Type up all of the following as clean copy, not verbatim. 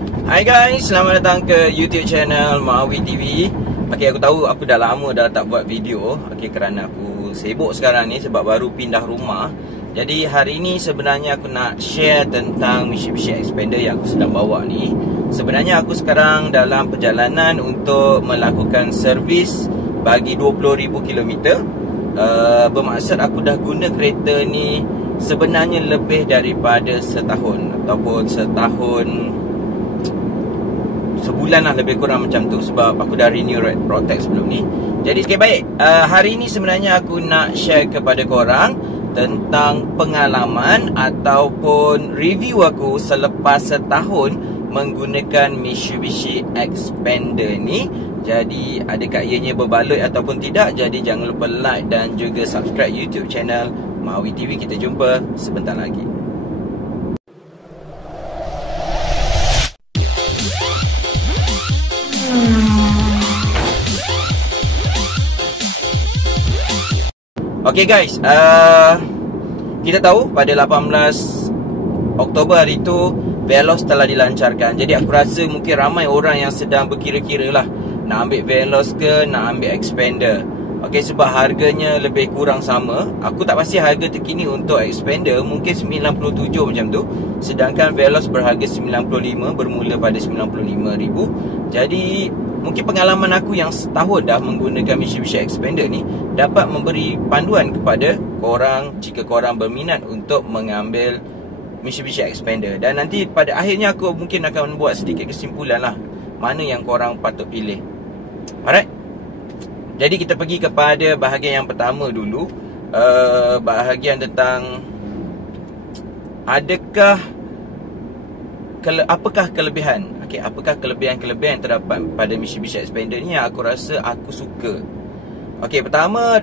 Hai guys, selamat datang ke YouTube channel Maawi TV. Okay, aku tahu aku dah lama dah tak buat video. Okay, kerana aku sibuk sekarang ni sebab baru pindah rumah. Jadi hari ni sebenarnya aku nak share tentang Mitsubishi Xpander yang aku sedang bawa ni. Sebenarnya aku sekarang dalam perjalanan untuk melakukan servis bagi 20,000 km. Bermaksud aku dah guna kereta ni sebenarnya lebih daripada setahun ataupun sebulan lah, lebih kurang macam tu, sebab aku dah renew Red Protect sebelum ni. Jadi okay, baik, hari ni sebenarnya aku nak share kepada korang tentang pengalaman ataupun review aku selepas setahun menggunakan Mitsubishi Xpander ni. Jadi adakah ianya berbaloi ataupun tidak? Jadi jangan lupa like dan juga subscribe YouTube channel Maawi TV. Kita jumpa sebentar lagi. Okay guys, kita tahu pada 18 Oktober hari tu Veloz telah dilancarkan. Jadi aku rasa mungkin ramai orang yang sedang berkira-kira lah, nak ambil Veloz ke nak ambil Xpander. Okay, sebab harganya lebih kurang sama. Aku tak pasti harga terkini untuk Xpander, mungkin 97 macam tu, sedangkan Veloz berharga 95, bermula pada 95,000. Jadi mungkin pengalaman aku yang setahun dah menggunakan Mitsubishi Xpander ni dapat memberi panduan kepada korang jika korang berminat untuk mengambil Mitsubishi Xpander. Dan nanti pada akhirnya aku mungkin akan membuat sedikit kesimpulan lah mana yang korang patut pilih. Alright, jadi kita pergi kepada bahagian yang pertama dulu. Bahagian tentang apakah kelebihan. Okay, apakah kelebihan-kelebihan yang terdapat pada Mitsubishi Xpander ni yang aku rasa aku suka. Okay, pertama,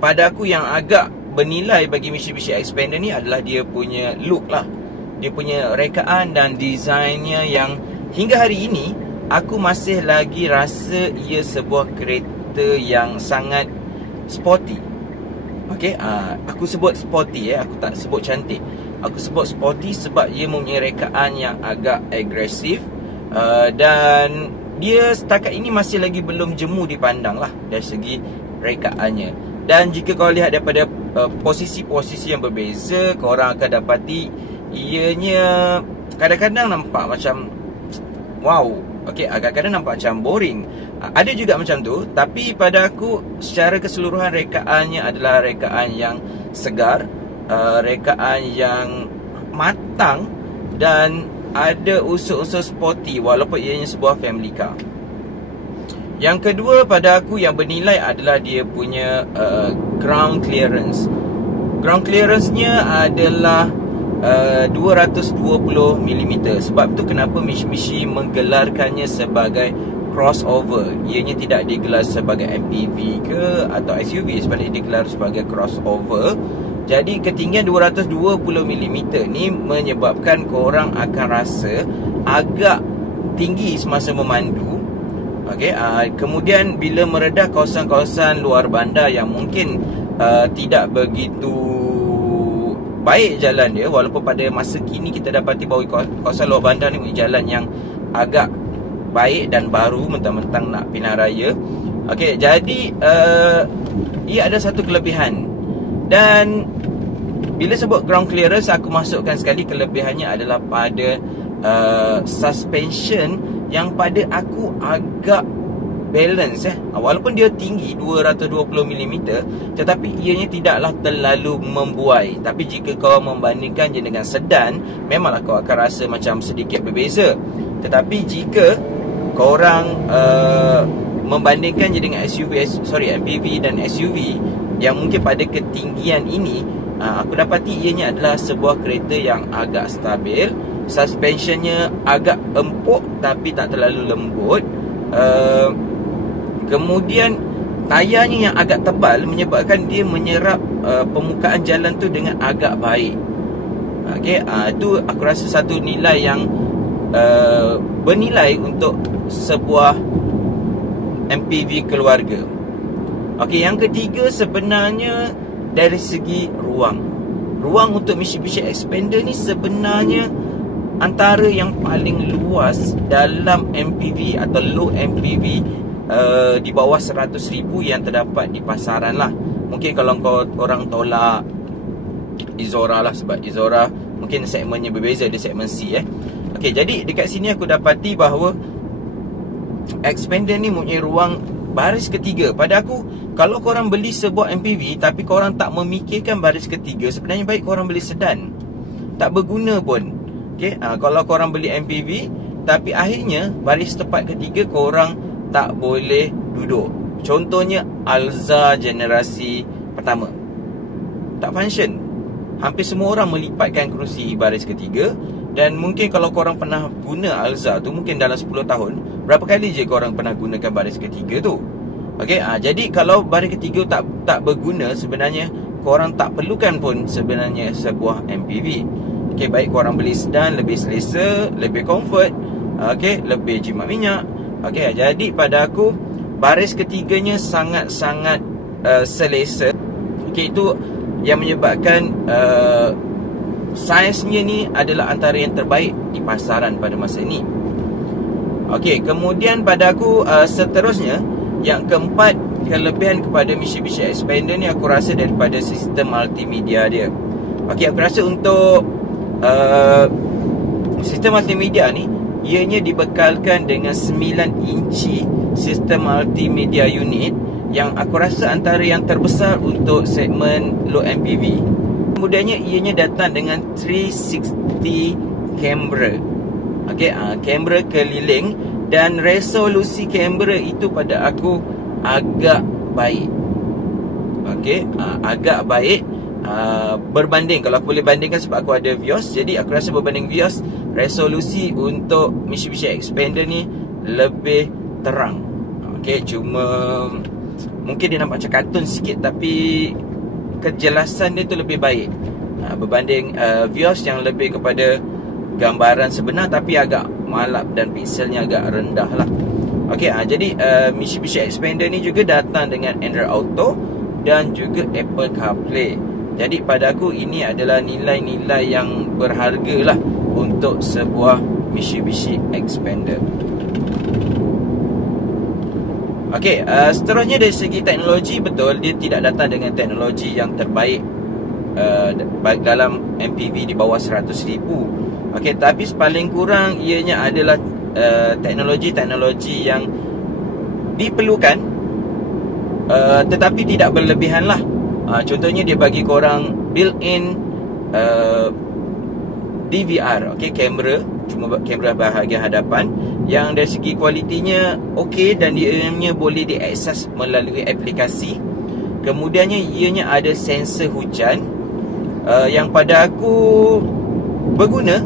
pada aku yang agak bernilai bagi Mitsubishi Xpander ni adalah dia punya look lah. Dia punya rekaan dan desainnya yang hingga hari ini aku masih lagi rasa ia sebuah kereta yang sangat sporty. Okay, aku sebut sporty, aku tak sebut cantik. Aku sebut sporty sebab ia mempunyai rekaan yang agak agresif, dan dia setakat ini masih lagi belum jemu dipandang lah dari segi rekaannya. Dan jika kau lihat daripada posisi-posisi yang berbeza, korang akan dapati ianya kadang-kadang nampak macam wow, okay, kadang-kadang nampak macam boring. Ada juga macam tu, tapi pada aku secara keseluruhan rekaannya adalah rekaan yang segar, rekaan yang matang dan ada unsur-unsur sporty walaupun ianya sebuah family car. Yang kedua pada aku yang bernilai adalah dia punya ground clearance. Ground clearance-nya adalah 220mm. Sebab tu kenapa Mitsubishi menggelarkannya sebagai crossover. Ianya tidak digelar sebagai MPV ke atau SUV, sebaliknya digelar sebagai crossover. Jadi ketinggian 220mm ni menyebabkan korang akan rasa agak tinggi semasa memandu. Okay, kemudian bila meredah kawasan-kawasan luar bandar yang mungkin tidak begitu baik jalan dia, walaupun pada masa kini kita dapati bahawa kawasan luar bandar ni punya jalan yang agak baik dan baru, mentang-mentang nak pilihan raya. Okay, jadi ia ada satu kelebihan. Dan bila sebut ground clearance, aku masukkan sekali kelebihannya adalah pada suspension yang pada aku agak balance. Walaupun dia tinggi 220mm, tetapi ianya tidaklah terlalu membuai. Tapi jika kau membandingkan je dengan sedan, memanglah kau akan rasa macam sedikit berbeza. Tetapi jika korang membandingkan je dengan MPV dan SUV yang mungkin pada ketinggian ini, aku dapati ianya adalah sebuah kereta yang agak stabil. Suspensionnya agak empuk tapi tak terlalu lembut. Kemudian tayarnya yang agak tebal menyebabkan dia menyerap permukaan jalan tu dengan agak baik. Okay, itu aku rasa satu nilai yang bernilai untuk sebuah MPV keluarga. Okay, yang ketiga sebenarnya dari segi ruang. Ruang untuk Mitsubishi Xpander ni sebenarnya antara yang paling luas dalam MPV atau low MPV di bawah 100,000 yang terdapat di pasaran lah. Mungkin kalau orang tolak Izora lah, sebab Izora mungkin segmennya berbeza, dia segmen C Okey, jadi dekat sini aku dapati bahawa Xpander ni mempunyai ruang baris ketiga. Pada aku, kalau korang beli sebuah MPV tapi korang tak memikirkan baris ketiga, sebenarnya baik korang beli sedan, tak berguna pun. Okey, kalau korang beli MPV tapi akhirnya baris tempat ketiga korang tak boleh duduk. Contohnya Alza generasi pertama, tak function. Hampir semua orang melipatkan kerusi baris ketiga. Dan mungkin kalau korang pernah guna Alza tu, mungkin dalam 10 tahun, berapa kali je korang pernah gunakan baris ketiga tu? Okey, jadi kalau baris ketiga tak berguna, sebenarnya korang tak perlukan pun sebenarnya sebuah MPV. Okey, baik korang beli sedan, lebih selesa, lebih comfort, okey, lebih jimat minyak. Okey, jadi pada aku baris ketiganya sangat-sangat selesa. Okey, itu yang menyebabkan saiznya ni adalah antara yang terbaik di pasaran pada masa ini. Okey, kemudian pada aku seterusnya, yang keempat, kelebihan kepada Mitsubishi Xpander ni aku rasa daripada sistem multimedia dia. Okey, aku rasa untuk sistem multimedia ni, ianya dibekalkan dengan 9 inci sistem multimedia unit yang aku rasa antara yang terbesar untuk segmen low MPV. Kemudiannya ianya datang dengan 360 kamera. Okey, kamera keliling, dan resolusi kamera itu pada aku agak baik. Okey, agak baik berbanding, kalau aku boleh bandingkan sebab aku ada Vios, jadi aku rasa berbanding Vios, resolusi untuk Mitsubishi Xpander ni lebih terang. Okey, cuma mungkin dia nampak macam kartun sikit, tapi kejelasan dia tu lebih baik berbanding Vios yang lebih kepada gambaran sebenar tapi agak malap dan pikselnya agak rendah lah. Okey, jadi Mitsubishi Xpander ni juga datang dengan Android Auto dan juga Apple CarPlay. Jadi pada aku ini adalah nilai-nilai yang berharga lah untuk sebuah Mitsubishi Xpander. Okey, seterusnya dari segi teknologi, betul dia tidak datang dengan teknologi yang terbaik baik dalam MPV di bawah 100,000. Okey, tapi paling kurang ianya adalah teknologi-teknologi yang diperlukan, tetapi tidak berlebihan lah. Contohnya dia bagi korang built-in DVR, okey, kamera, cuma kamera bahagian hadapan yang dari segi kualitinya okey, dan ianya boleh diakses melalui aplikasi. Kemudiannya ianya ada sensor hujan yang pada aku berguna,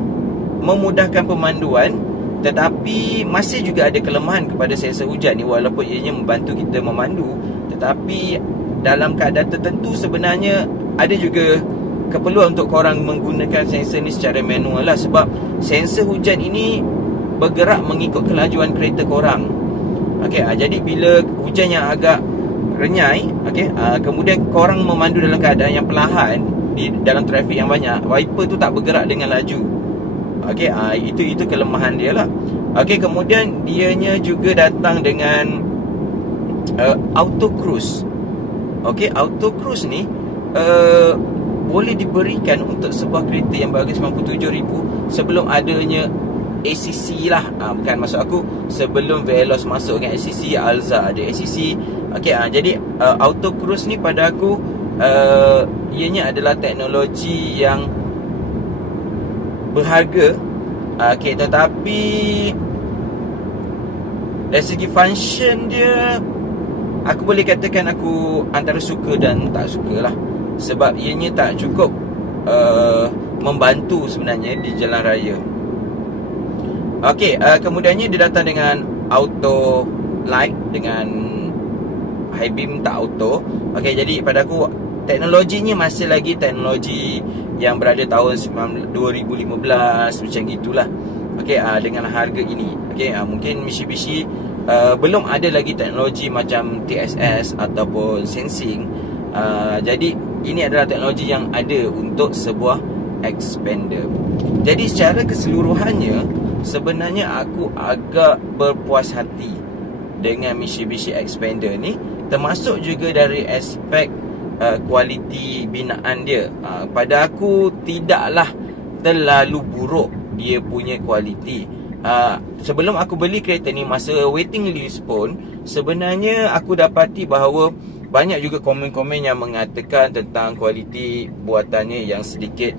memudahkan pemanduan, tetapi masih juga ada kelemahan kepada sensor hujan ni. Walaupun ianya membantu kita memandu, tetapi dalam keadaan tertentu sebenarnya ada juga keperluan untuk korang menggunakan sensor ni secara manual lah, sebab sensor hujan ini bergerak mengikut kelajuan kereta korang. Okey, jadi bila hujan yang agak renyai, okey, kemudian korang memandu dalam keadaan yang perlahan di dalam trafik yang banyak, wiper tu tak bergerak dengan laju. Okey, itu kelemahan dia lah. Okey, kemudian dianya juga datang dengan auto cruise. Okey, auto cruise ni boleh diberikan untuk sebuah kereta yang berharga 97,000 sebelum adanya ACC lah. Bukan, maksud aku sebelum Veloz masuk kan ACC, Alza ada ACC. Okey, jadi auto cruise ni pada aku ianya adalah teknologi yang berharga. Okey, tetapi dari segi function dia, aku boleh katakan aku antara suka dan tak suka lah, sebab ianya tak cukup membantu sebenarnya di jalan raya. Okey, kemudiannya dia datang dengan auto light, dengan high beam tak auto. Okey, jadi pada aku teknologinya masih lagi teknologi yang berada tahun 2015 macam gitulah. Okey, dengan harga ini. Okey, mungkin Mitsubishi belum ada lagi teknologi macam TSS ataupun sensing. Jadi ini adalah teknologi yang ada untuk sebuah Expander. Jadi secara keseluruhannya sebenarnya aku agak berpuas hati dengan Mitsubishi Expander ni, termasuk juga dari aspek kualiti binaan dia. Pada aku tidaklah terlalu buruk dia punya kualiti. Sebelum aku beli kereta ni, masa waiting list pun sebenarnya aku dapati bahawa banyak juga komen-komen yang mengatakan tentang kualiti buatannya yang sedikit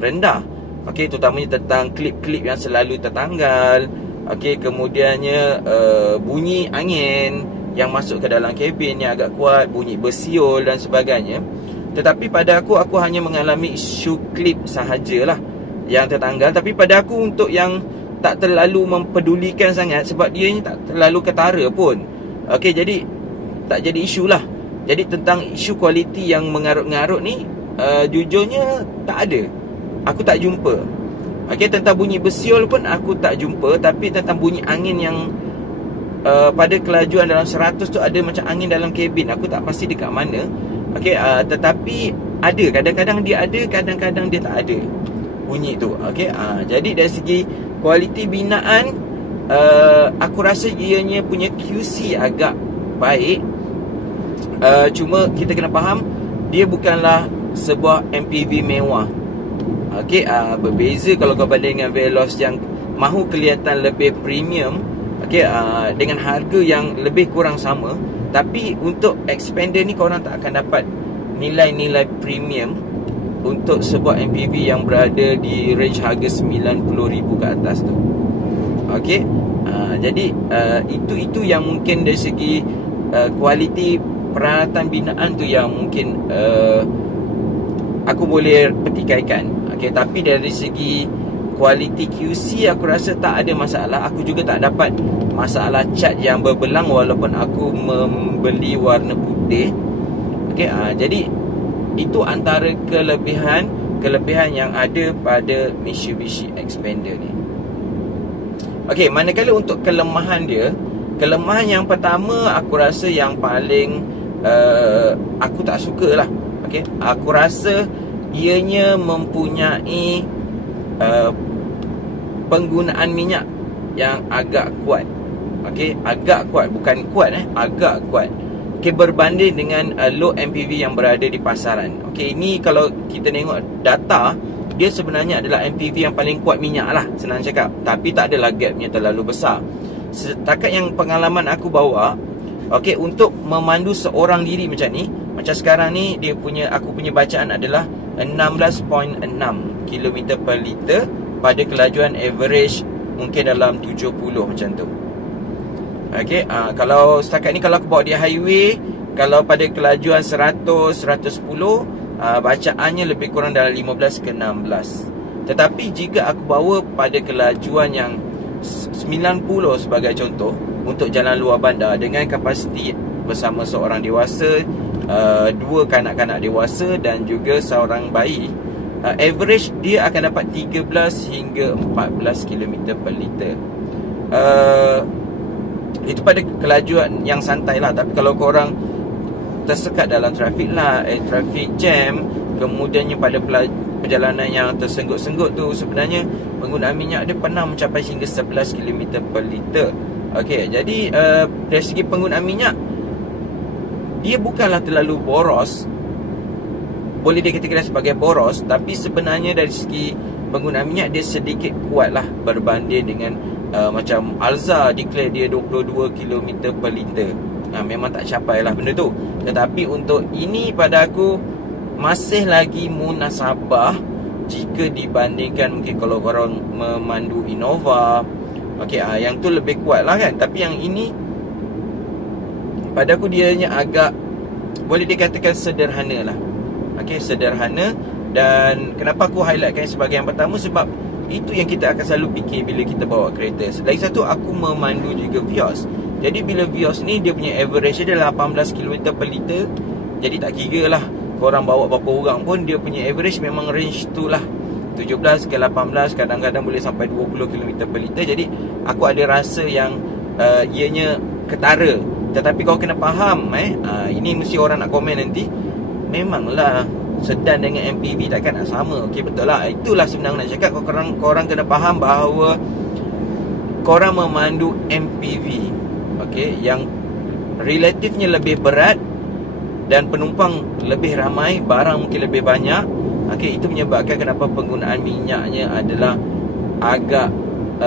rendah. Okey, terutamanya tentang klip-klip yang selalu tertanggal. Okey, kemudiannya bunyi angin yang masuk ke dalam kabin yang agak kuat, bunyi bersiul dan sebagainya. Tetapi pada aku hanya mengalami isu klip sahajalah yang tertanggal. Tapi pada aku, untuk yang tak terlalu mempedulikan sangat, sebab dia ni tak terlalu ketara pun. Okey, jadi tak jadi isu lah. Jadi tentang isu kualiti yang mengarut-ngarut ni, jujurnya tak ada. Aku tak jumpa. Okey, tentang bunyi bersiul pun aku tak jumpa. Tapi tentang bunyi angin yang pada kelajuan dalam 100 tu ada macam angin dalam kabin, aku tak pasti dekat mana. Okey, tetapi ada, kadang-kadang dia ada, kadang-kadang dia tak ada bunyi tu. Okey, jadi dari segi kualiti binaan, aku rasa ianya punya QC agak baik. Cuma kita kena faham, dia bukanlah sebuah MPV mewah. Okey, berbeza kalau kau banding dengan Veloz yang mahu kelihatan lebih premium. Okey, dengan harga yang lebih kurang sama. Tapi untuk Expander ni korang tak akan dapat nilai-nilai premium untuk sebuah MPV yang berada di range harga RM90,000 ke atas tu. Okey, jadi itu yang mungkin dari segi kualiti peralatan binaan tu yang mungkin aku boleh petikaikan. Okey, tapi dari segi kualiti QC aku rasa tak ada masalah. Aku juga tak dapat masalah cat yang berbelang walaupun aku membeli warna putih. Okey, jadi itu antara kelebihan yang ada pada Mitsubishi Expander ni. Okey, manakala untuk kelemahan dia, kelemahan yang pertama aku rasa yang paling aku tak suka lah. Okey, aku rasa ianya mempunyai penggunaan minyak yang agak kuat. Okey, agak kuat, bukan kuat agak kuat. Okey, berbanding dengan low MPV yang berada di pasaran. Okey, ini kalau kita tengok data, dia sebenarnya adalah MPV yang paling kuat minyak lah, senang cakap. Tapi tak adalah gapnya terlalu besar. Setakat yang pengalaman aku bawa, okey, untuk memandu seorang diri macam ni, macam sekarang ni aku punya bacaan adalah 16.6 km per liter pada kelajuan average mungkin dalam 70 macam tu. Okey, kalau setakat ni kalau aku bawa di highway, kalau pada kelajuan 100, 110, bacaannya lebih kurang dalam 15 ke 16. Tetapi jika aku bawa pada kelajuan yang 90 sebagai contoh, untuk jalan luar bandar dengan kapasiti bersama seorang dewasa, dua kanak-kanak dewasa dan juga seorang bayi, average dia akan dapat 13 hingga 14 km per liter. Itu pada kelajuan yang santai lah. Tapi kalau korang tersekat dalam traffic jam, kemudiannya pada perjalanan yang tersenggut-senggut tu, sebenarnya penggunaan minyak dia pernah mencapai hingga 11 km per liter. Okey, jadi dari segi penggunaan minyak, dia bukanlah terlalu boros. Boleh dikatakan sebagai boros, tapi sebenarnya dari segi penggunaan minyak dia sedikit kuat lah berbanding dengan macam Alza declare dia 22 km per liter. Memang tak capai lah benda tu. Tetapi untuk ini pada aku masih lagi munasabah jika dibandingkan mungkin kalau korang memandu Innova. Okey, yang tu lebih kuat lah kan. Tapi yang ini pada aku dianya agak boleh dikatakan sederhana lah. Okey, sederhana. Dan kenapa aku highlightkan sebagai yang pertama, sebab itu yang kita akan selalu fikir bila kita bawa kereta. Lagi satu, aku memandu juga Vios. Jadi bila Vios ni dia punya average dia 18 km per liter. Jadi tak kira lah korang bawa berapa orang pun, dia punya average memang range tu lah, 17 ke 18, kadang-kadang boleh sampai 20 km per liter. Jadi aku ada rasa yang ianya ketara. Tetapi kau kena faham ini mesti orang nak komen nanti, memanglah sedan dengan MPV takkan nak sama. Okey, betul lah. Itulah sebenarnya nak cakap, korang kena faham bahawa korang memandu MPV, okey, yang relatifnya lebih berat dan penumpang lebih ramai, barang mungkin lebih banyak. Okey, itu menyebabkan kenapa penggunaan minyaknya adalah agak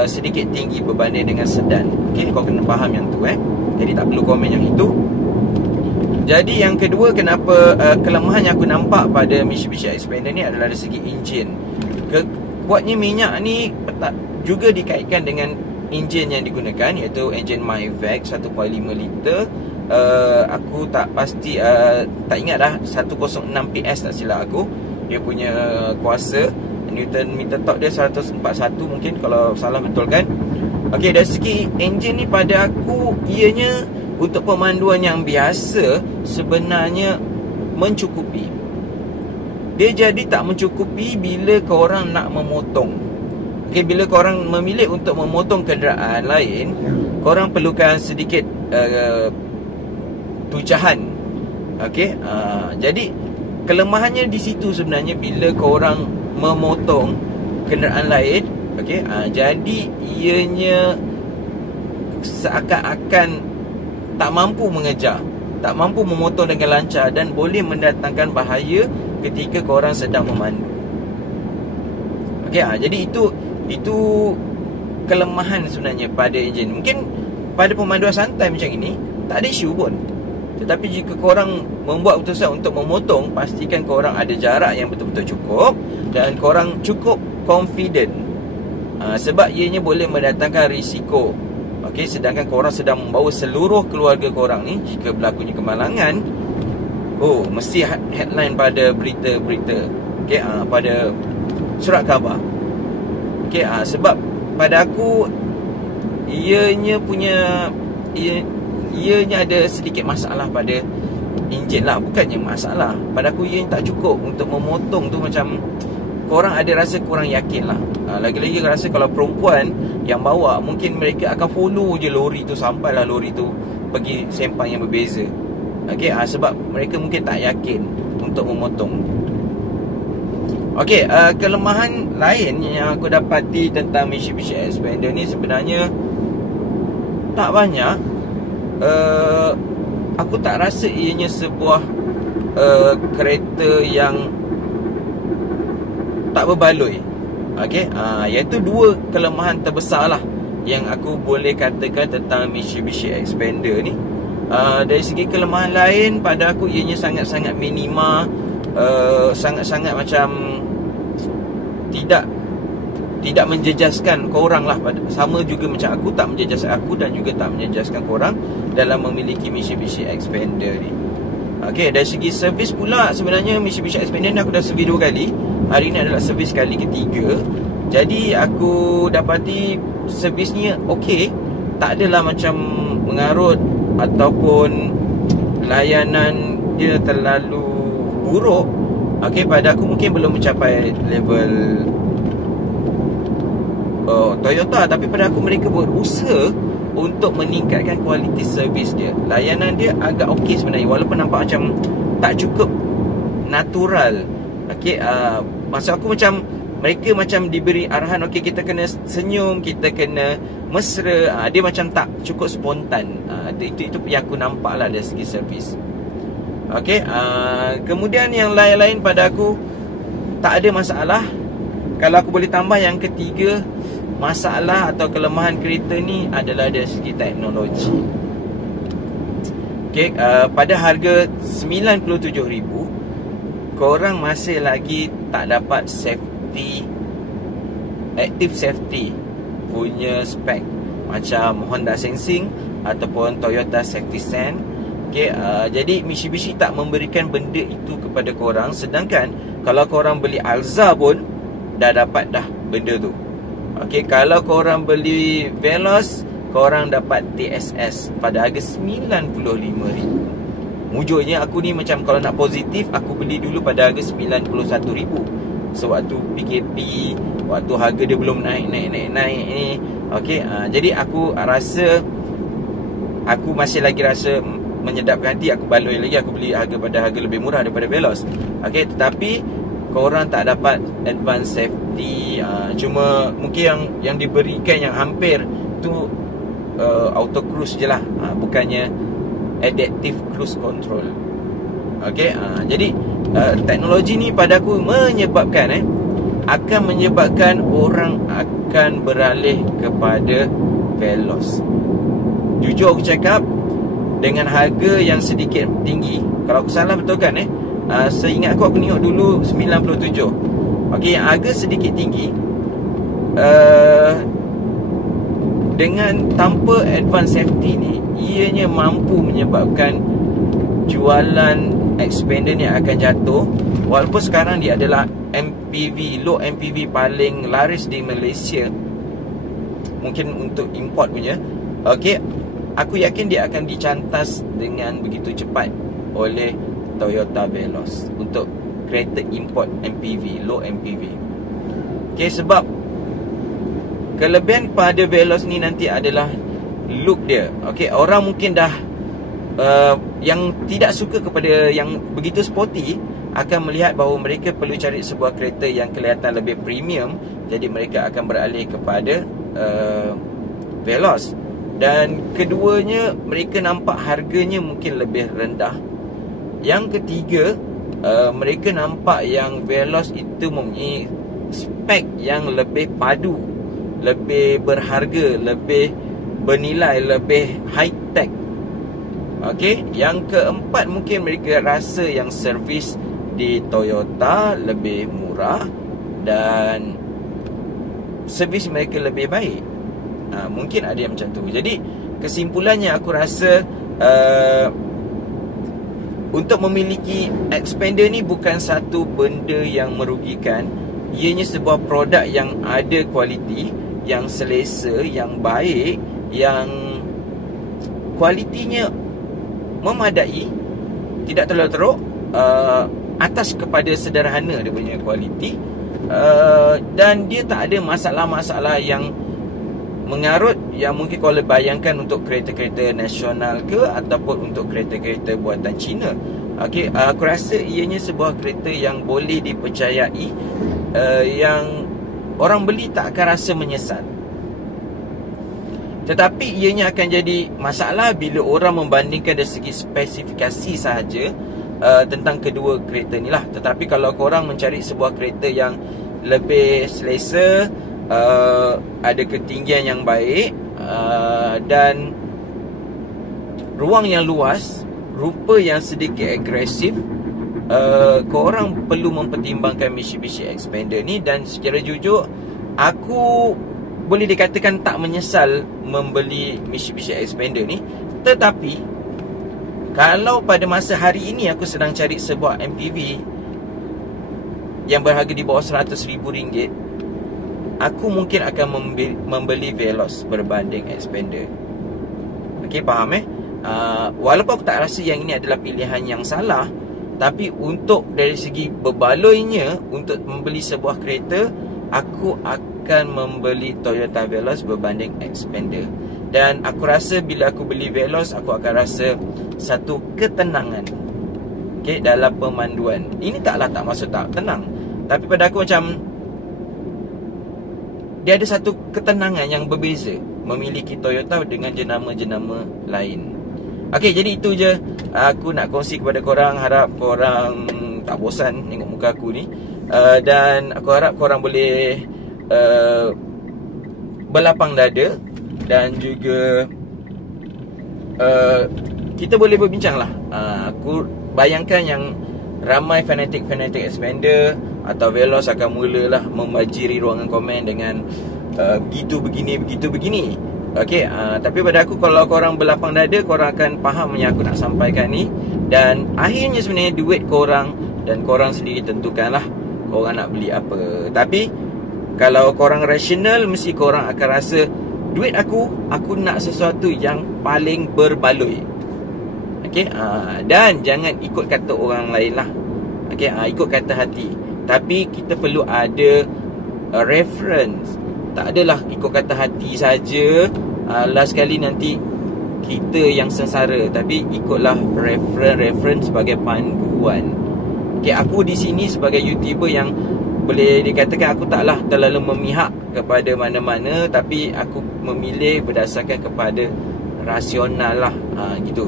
sedikit tinggi berbanding dengan sedan. Okey, kau kena faham yang tu Jadi tak perlu komen yang itu. Jadi yang kedua, kenapa kelemahan yang aku nampak pada Mitsubishi Xpander ni adalah dari segi enjin. Kuatnya minyak ni juga dikaitkan dengan enjin yang digunakan, iaitu enjin Myvac 1.5 liter. Aku tak pasti, tak ingat dah, 106 PS tak silap aku. Dia punya kuasa Newton meter torque dia 141 mungkin, kalau salah betul kan. Okey, dari segi enjin ni pada aku, ianya untuk pemanduan yang biasa sebenarnya mencukupi. Dia jadi tak mencukupi bila korang nak memotong. Okey, bila korang memilih untuk memotong kenderaan lain, korang perlukan sedikit tujahan. Okey, jadi kelemahannya di situ sebenarnya bila korang memotong kenderaan lain. Okey, jadi ianya seakan-akan tak mampu mengejar, tak mampu memotong dengan lancar dan boleh mendatangkan bahaya ketika korang sedang memandu. Okey, jadi itu kelemahan sebenarnya pada enjin. Mungkin pada pemanduan santai macam ini tak ada isu pun. Tetapi jika korang membuat keputusan untuk memotong, pastikan korang ada jarak yang betul-betul cukup dan korang cukup confident, sebab ianya boleh mendatangkan risiko. Okey, sedangkan korang sedang membawa seluruh keluarga korang ni, jika berlakunya kemalangan, mesti headline pada berita-berita, okey, pada surat khabar. Okey, sebab pada aku ianya ada sedikit masalah pada enjin lah. Bukannya masalah, pada aku ianya tak cukup untuk memotong tu. Macam korang ada rasa kurang yakin lah. Lagi-lagi rasa kalau perempuan yang bawa, mungkin mereka akan follow je lori tu sampailah lori tu pergi sempang yang berbeza. Okey, sebab mereka mungkin tak yakin untuk memotong. Okey, kelemahan lain yang aku dapati tentang Mitsubishi Xpander ni sebenarnya tak banyak. Aku tak rasa ianya sebuah kereta yang tak berbaloi. Okey, iaitu dua kelemahan terbesar lah yang aku boleh katakan tentang Mitsubishi Xpander ni. Dari segi kelemahan lain, pada aku ianya sangat-sangat minima, sangat-sangat macam tidak menjejaskan korang lah. Sama juga macam aku tak menjejaskan aku dan juga tak menjejaskan korang dalam memiliki Mitsubishi Xpander ni. Okey, dari segi servis pula, sebenarnya Mitsubishi Xpander ni aku dah servis 2 kali. Hari ni adalah servis kali ketiga. Jadi aku dapati servisnya okey, tak adalah macam mengarut ataupun layanan dia terlalu buruk. Okey, pada aku mungkin belum mencapai level Toyota, tapi pada aku mereka berusaha untuk meningkatkan kualiti servis dia. Layanan dia agak okey sebenarnya, walaupun nampak macam tak cukup natural. Okey, maksud aku macam mereka macam diberi arahan, okey kita kena senyum, kita kena mesra. Dia macam tak cukup spontan. Itu yang aku nampak lah dari segi servis. Okey, kemudian yang lain-lain pada aku tak ada masalah. Kalau aku boleh tambah yang ketiga, masalah atau kelemahan kereta ni adalah dari segi teknologi. Okey, pada harga 97,000, korang masih lagi tak dapat active safety punya spek macam Honda Sensing ataupun Toyota Safety Sense. Okay, jadi Mitsubishi tak memberikan benda itu kepada korang. Sedangkan kalau korang beli Alza pun dah dapat dah benda tu. Okay, kalau korang beli Veloz, korang dapat TSS pada harga 95,000. Mujurnya aku ni macam kalau nak positif, aku beli dulu pada harga 91,000. Sewaktu PKP, waktu harga dia belum naik ni. Okay, jadi aku rasa, aku masih lagi rasa menyedapkan hati, aku baloi lagi, aku beli pada harga lebih murah daripada Veloz. Okey, tetapi korang tak dapat advanced safety. Cuma mungkin yang diberikan yang hampir tu auto cruise je lah, bukannya adaptive cruise control. Okey, jadi teknologi ni pada aku akan menyebabkan orang akan beralih kepada Veloz. Jujur aku cakap, dengan harga yang sedikit tinggi, kalau aku salah betul kan seingat aku tengok dulu 97. Okey, yang harga sedikit tinggi, dengan tanpa advanced safety ni, ianya mampu menyebabkan jualan expander ni akan jatuh. Walaupun sekarang dia adalah MPV, low MPV paling laris di Malaysia, mungkin untuk import punya. Okey, aku yakin dia akan dicantas dengan begitu cepat oleh Toyota Veloz untuk kereta import MPV, low MPV. Okey, sebab kelebihan pada Veloz ni nanti adalah look dia. Okey, orang mungkin dah yang tidak suka kepada yang begitu sporty akan melihat bahawa mereka perlu cari sebuah kereta yang kelihatan lebih premium. Jadi mereka akan beralih kepada Veloz. Dan keduanya, mereka nampak harganya mungkin lebih rendah. Yang ketiga, mereka nampak yang Veloz itu mempunyai spek yang lebih padu, lebih berharga, lebih bernilai, lebih high tech. Okey, yang keempat, mungkin mereka rasa yang servis di Toyota lebih murah dan servis mereka lebih baik. Mungkin ada yang macam tu. Jadi kesimpulannya, aku rasa untuk memiliki expander ni bukan satu benda yang merugikan. Ianya sebuah produk yang ada kualiti, yang selesa, yang baik, yang kualitinya memadai, tidak terlalu teruk, atas kepada sederhana dia punya kualiti, dan dia tak ada masalah-masalah yang mengarut yang mungkin kau boleh bayangkan untuk kereta-kereta nasional ke ataupun untuk kereta-kereta buatan Cina. Okey, aku rasa ianya sebuah kereta yang boleh dipercayai, yang orang beli tak akan rasa menyesal. Tetapi ianya akan jadi masalah bila orang membandingkan dari segi spesifikasi sahaja tentang kedua kereta ni lah. Tetapi kalau korang mencari sebuah kereta yang lebih selesa, ada ketinggian yang baik, dan ruang yang luas, rupa yang sedikit agresif, korang perlu mempertimbangkan Mitsubishi Expander ni. Dan secara jujur, aku boleh dikatakan tak menyesal membeli Mitsubishi Expander ni. Tetapi kalau pada masa hari ini aku sedang cari sebuah MPV yang berharga di bawah RM100,000, aku mungkin akan membeli Veloz berbanding Expander. Okey, faham walaupun aku tak rasa yang ini adalah pilihan yang salah, tapi untuk dari segi berbaloinya, untuk membeli sebuah kereta, aku akan membeli Toyota Veloz berbanding Expander. Dan aku rasa bila aku beli Veloz, aku akan rasa satu ketenangan, okey, dalam pemanduan. Ini taklah tak maksud tak tenang, tapi pada aku macam dia ada satu ketenangan yang berbeza memiliki Toyota dengan jenama-jenama lain. Okey, jadi itu je aku nak kongsi kepada korang. Harap korang tak bosan tengok muka aku ni, dan aku harap korang boleh berlapang dada. Dan juga kita boleh berbincang lah. Aku bayangkan yang ramai fanatik-fanatik Expander atau Veloz akan mulalah membajiri ruangan komen dengan begitu begini. Okey, tapi pada aku, kalau korang berlapang dada, korang akan faham yang aku nak sampaikan ni. Dan akhirnya sebenarnya duit korang, dan korang sendiri tentukanlah korang nak beli apa. Tapi kalau korang rasional, mesti korang akan rasa duit aku nak sesuatu yang paling berbaloi. Okey, dan jangan ikut kata orang lain lah. Okey, ikut kata hati. Tapi kita perlu ada reference. Tak adalah ikut kata hati saja. Last kali nanti kita yang sengsara, tapi ikutlah reference sebagai panduan. Okay, aku di sini sebagai YouTuber yang boleh dikatakan aku taklah terlalu memihak kepada mana-mana, tapi aku memilih berdasarkan kepada rasional lah, gitu.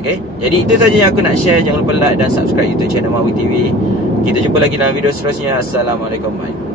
Okay, jadi itu saja yang aku nak share. Jangan lupa like dan subscribe YouTube channel Mawi TV. Kita jumpa lagi dalam video seterusnya. Assalamualaikum. Bye.